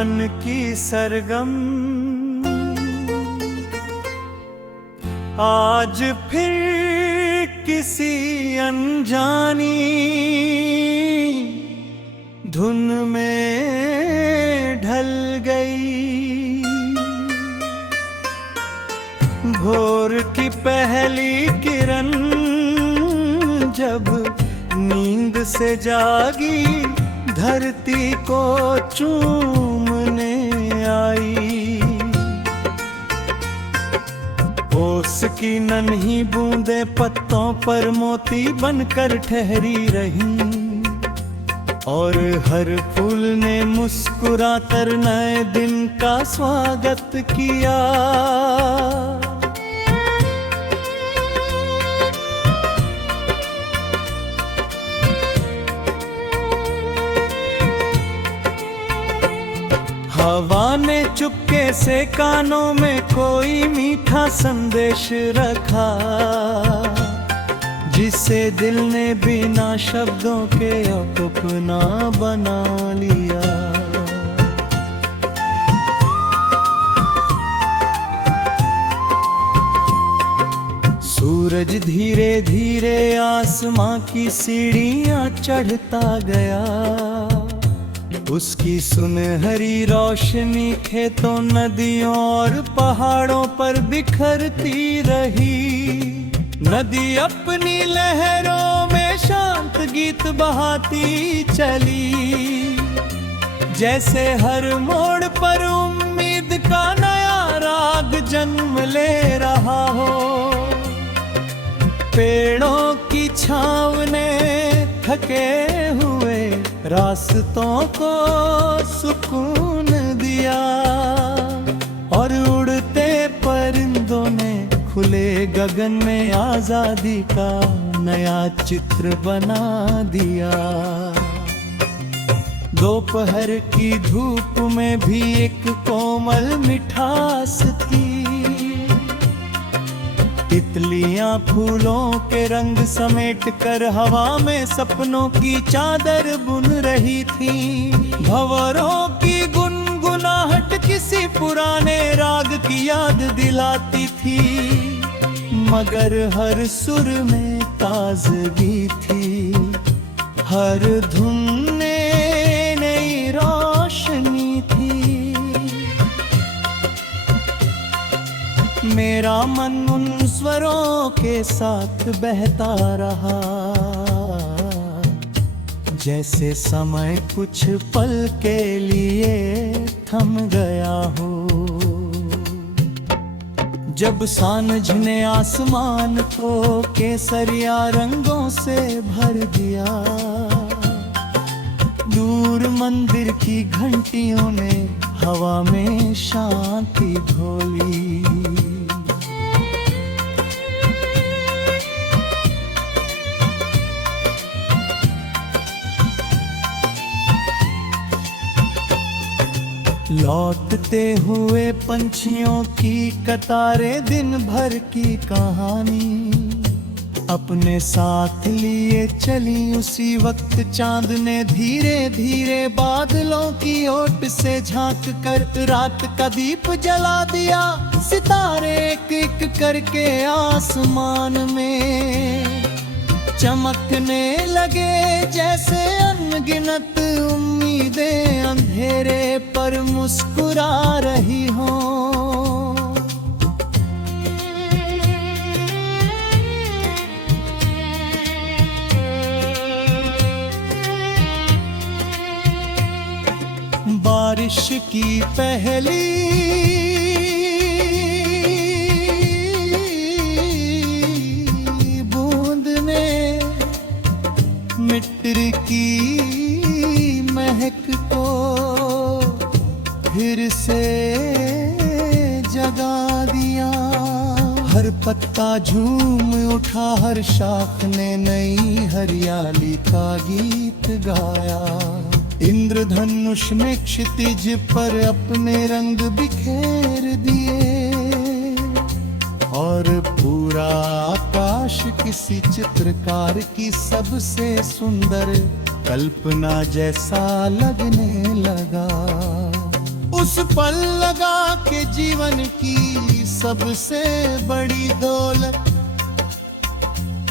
मन की सरगम आज फिर किसी अनजानी धुन में ढल गई। भोर की पहली किरण जब नींद से जागी धरती को चूमने आई। ओस की नन्ही बूंदे पत्तों पर मोती बनकर ठहरी रहीं और हर फूल ने मुस्कुराकर नए दिन का स्वागत किया। हवा ने चुपके से कानों में कोई मीठा संदेश रखा, जिसे दिल ने बिना शब्दों के अपना बना लिया। सूरज धीरे धीरे आसमां की सीढ़ियां चढ़ता गया। उसकी सुनहरी रोशनी खेतों, नदियों और पहाड़ों पर बिखरती रही। नदी अपनी लहरों में शांत गीत बहाती चली, जैसे हर मोड़ पर उम्मीद का नया राग जन्म ले रहा हो। पेड़ों की छाँव ने थके हुए रास्तों को सुकून दिया और उड़ते परिंदों ने खुले गगन में आजादी का नया चित्र बना दिया। दोपहर की धूप में भी एक कोमल मिठास थी। तितलियां फूलों के रंग समेट कर हवा में सपनों की चादर बुन रही थी। भंवरों की गुनगुनाहट किसी पुराने राग की याद दिलाती थी, मगर हर सुर में ताजगी थी। हर धुन में नई रोशनी थी। मेरा मन उन स्वरों के साथ बहता रहा, जैसे समय कुछ पल के लिए थम गया हो। जब सांझ ने आसमान को केसरिया रंगों से भर दिया, दूर मंदिर की घंटियों ने हवा में शांति घोली। लौटते हुए पंछियों की कतारें, दिन भर की कहानी अपने साथ लिए चली। उसी वक्त चांद ने धीरे धीरे बादलों की ओट से झांक कर रात का दीप जला दिया। सितारे एक एक करके आसमान में चमकने लगे, जैसे अनगिनत उम्मीदें अंधेरे पर मुस्कुरा रही हों। बारिश की पहली बूंद ने मिट्टी की महक को फिर से जगा दिया। हर पत्ता झूम उठा, हर शाख ने नई हरियाली का गीत गाया। इंद्रधनुष ने क्षितिज पर अपने रंग बिखेर दिए और पूरा आकाश किसी चित्रकार की सबसे सुंदर कल्पना जैसा लगने लगा। उस पल लगा के जीवन की सबसे बड़ी दौलत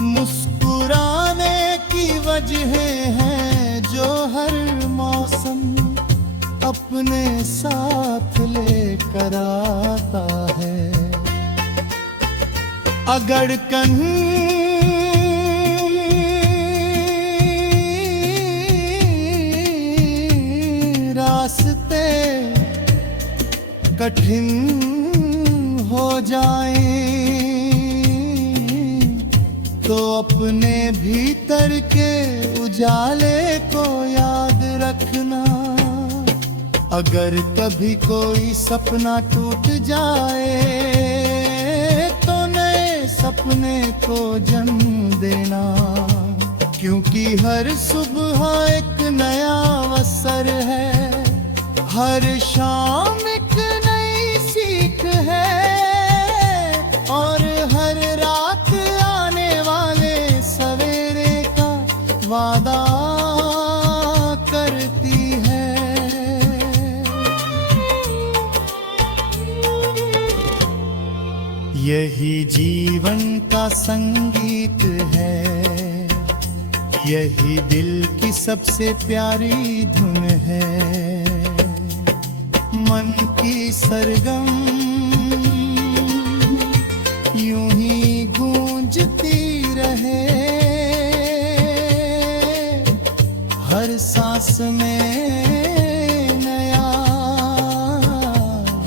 मुस्कुराने की वजह है जो हर मौसम अपने साथ लेकर आता है। अगर कहीं रास्ते कठिन हो जाए तो अपने भीतर के उजाले को याद रखना। अगर कभी कोई सपना टूट जाए तो नए सपने को जन्म देना, क्योंकि हर सुबह एक नया अवसर है, हर शाम एक नई सीख है और हर रात आने वाले सवेरे का वादा करती है। यही जीवन का संगीत है, यही दिल की सबसे प्यारी धुन है। मन की सरगम यूं ही गूंजती रहे, हर सांस में नया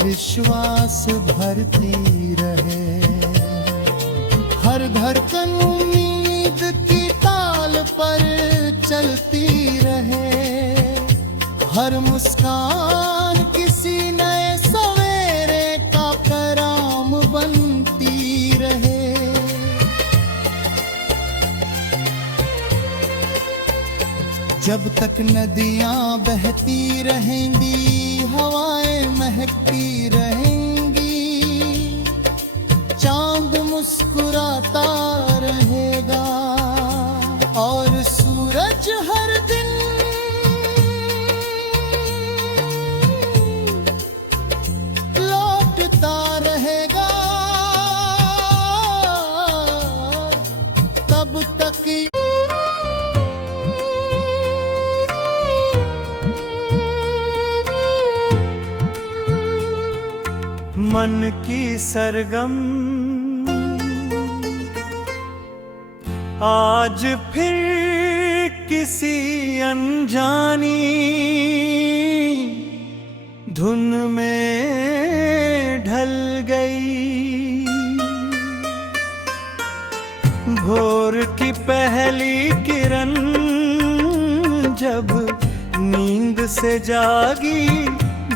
विश्वास भरती रहे, हर धड़कन उम्मीद की ताल पर चलती रहे, हर मुस्कान किसी नए सवेरे का पैगाम बनती रहे। जब तक नदियां बहती रहेंगी, हवाएं महकती रहेंगी, चांद मुस्कुराता रहेगा और सूरज हर दिन लौटता रहेगा। तब तक मन की सरगम आज फिर किसी अनजानी धुन में ढल गई। भोर की पहली किरण जब नींद से जागी,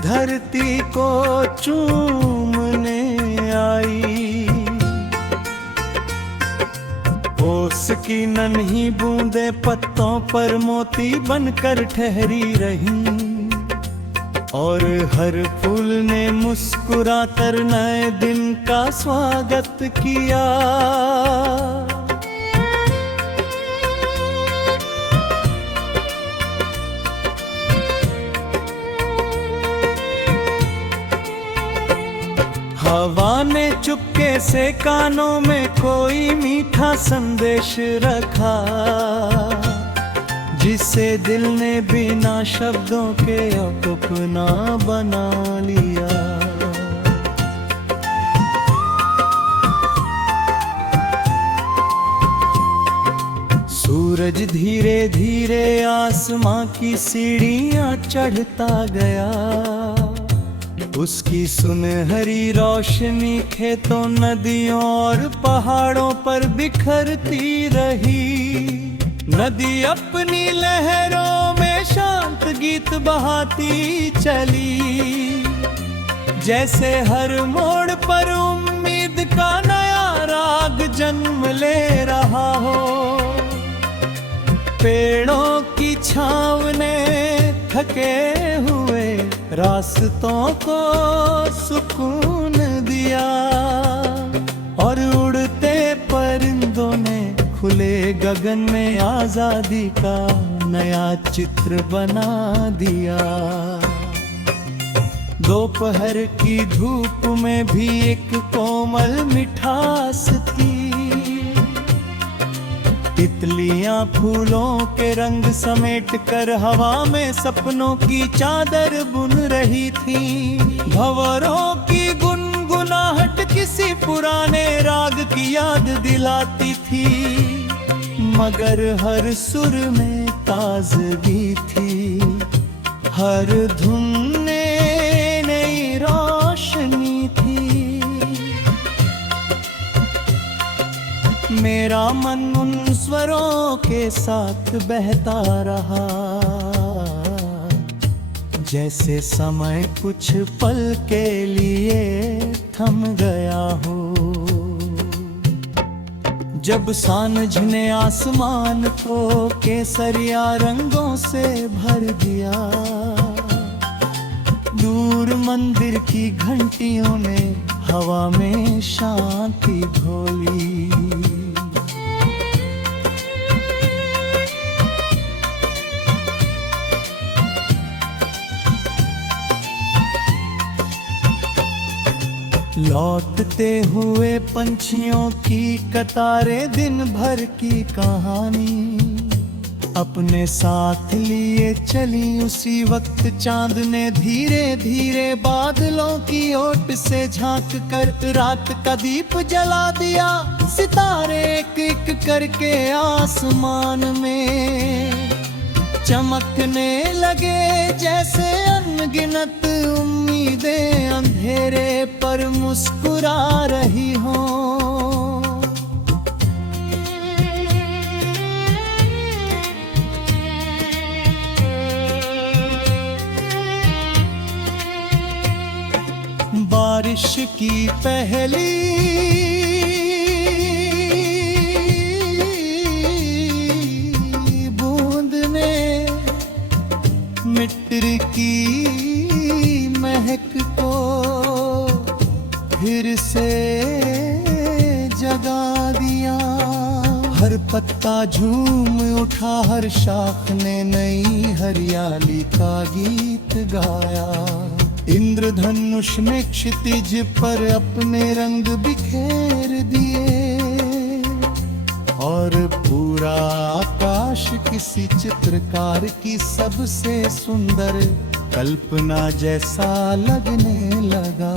धरती को चूमने आई। ओस की नन्ही बूंदे पत्तों पर मोती बनकर ठहरी रहीं और हर फूल ने मुस्कुराकर नए दिन का स्वागत किया। हवा ने चुपके से कानों में कोई मीठा संदेश रखा, जिसे दिल ने बिना शब्दों के अपना बना लिया। सूरज धीरे धीरे आसमां की सीढ़ियां चढ़ता गया, उसकी सुनहरी रोशनी खेतों, नदियों और पहाड़ों पर बिखरती रही। नदी अपनी लहरों में शांत गीत बहाती चली, जैसे हर मोड़ पर उम्मीद का नया राग जन्म ले रहा हो। पेड़ों की छाँव ने थके हुए रास्तों को सुकून दिया और उड़ते परिंदों ने खुले गगन में आजादी का नया चित्र बना दिया। दोपहर की धूप में भी एक कोमल मिठास थी। तितलियां फूलों के रंग समेट कर हवा में सपनों की चादर बुन रही थी। भंवरों की गुनगुनाहट किसी पुराने राग की याद दिलाती थी, मगर हर सुर में ताजगी थी, हर धुन में नई रोशनी थी। मेरा मन उन स्वरों के साथ बहता रहा, जैसे समय कुछ पल के लिए थम गया हो। जब सांझ ने आसमान को केसरिया रंगों से भर दिया, दूर मंदिर की घंटियों ने हवा में शांति घोली। लौटते हुए पंछियों की कतारें, दिन भर की कहानी अपने साथ लिए चली। उसी वक्त चांद ने धीरे धीरे बादलों की ओट से झांक कर रात का दीप जला दिया। सितारे एक एक करके आसमान में चमकने लगे, जैसे अनगिनत उम्मीदें अंधेरे पर मुस्कुरा रही हों। बारिश की पहली बूंद ने मिट्टी की महक को फिर से जगा दिया। हर पत्ता झूम उठा, हर शाख ने नई हरियाली का गीत गाया। इंद्रधनुष ने क्षितिज पर अपने रंग बिखेर दिए, और पूरा आकाश किसी चित्रकार की सबसे सुंदर कल्पना जैसा लगने लगा।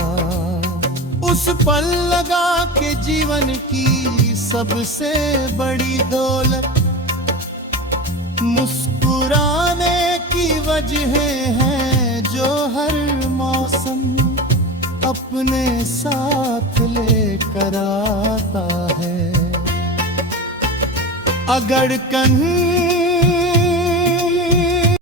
उस पल लगा कि जीवन की सबसे बड़ी दौलत मुस्कुराने की वजह है, जो हर मौसम अपने साथ लेकर आता है। अगड़ कहीं